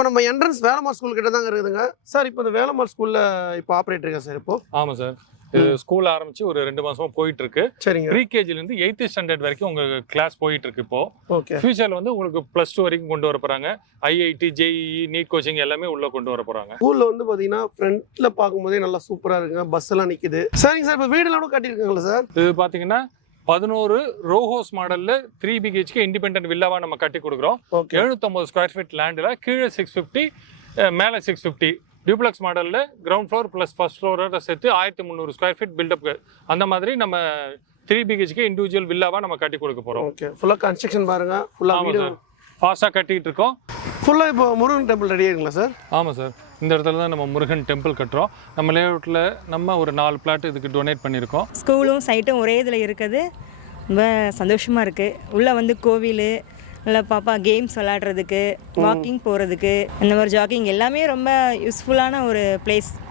இப்போ நம்ம entrance Velammal school கிட்ட தாங்க இருக்குதுங்க சார். இப்போ இந்த வேலம்மாள் ஸ்கூல்ல இப்போ ஆப்ரேட் இருக்கா சார் இப்போ? ஆமாம் சார். இது ஸ்கூல் ஆரம்பிச்சு ஒரு 2 மாசமா போயிட்டு இருக்கு. சரிங்க. ப்ரீகேஜில இருந்து 8th ஸ்டாண்டர்ட் வரைக்கும் உங்க கிளாஸ் போயிட்டு இருக்கு. இப்போ ஓகே. ஃபியூச்சர்ல வந்து உங்களுக்கு +2 வரைக்கும் கொண்டு வர போறாங்க. ஐஐடி, ஜேஇஇ, நீட் கோச்சிங் எல்லாமே உள்ள கொண்டு வர போறாங்க. ஸ்கூல்ல வந்து பாத்தீங்கன்னா ஃப்ரண்ட்ல பார்க்கும்போதே நல்லா சூப்பரா இருக்குங்க. பஸ் எல்லாம் நிக்குது. சரிங்க சார். இப்போ வீடுலாம் கூட கட்டியிருக்காங்களா சார்? இது பாத்தீங்கன்னா 11 ரோ ஹவுஸ் மாடல்ல 3 BHK இண்டிபெண்டன்ட் வில்லாவா நம்ம கட்டி கொடுக்குறோம். 750 ஸ்கொயர் ஃபீட் லேண்ட்ல கீழே 650 மேலே 650 டியூப்ளெக்ஸ் மாடல்ல கிரவுண்ட் ஃப்ளோர் ப்ளஸ் ஃபர்ஸ்ட் ஃப்ளோரோட சேர்த்து 1300 ஸ்கொயர் ஃபீட் பில்டப். அந்த மாதிரி நம்ம 3 BHK இண்டிவிஜுவல் வில்லாவா நம்ம கட்டி கொடுக்க போறோம். ஓகே. ஃபுல்லா கன்ஸ்ட்ரக்ஷன் பாருங்க. ஃபுல்லா வீடு ஃபாஸ்டா கட்டிட்டு இருக்கோம். ஃபுல்லா இப்போ முருகன் டெம்பிள் ரெடி ஆயிருங்களா சார்? ஆமாம் சார். இந்த இடத்துல தான் நம்ம முருகன் டெம்பிள் கட்டுறோம். நம்ம லேஅவுட்டில் நம்ம ஒரு 4 பிளாட் இதுக்கு டொனேட் பண்ணியிருக்கோம். ஸ்கூலும் சைட்டும் ஒரே இதில் இருக்குது. ரொம்ப சந்தோஷமாக இருக்குது. உள்ளே வந்து கோவில், நல்லா பாப்பா கேம்ஸ் விளாட்றதுக்கு, வாக்கிங் போகிறதுக்கு, இந்த மாதிரி ஜாக்கிங் எல்லாமே ரொம்ப யூஸ்ஃபுல்லான ஒரு பிளேஸ்.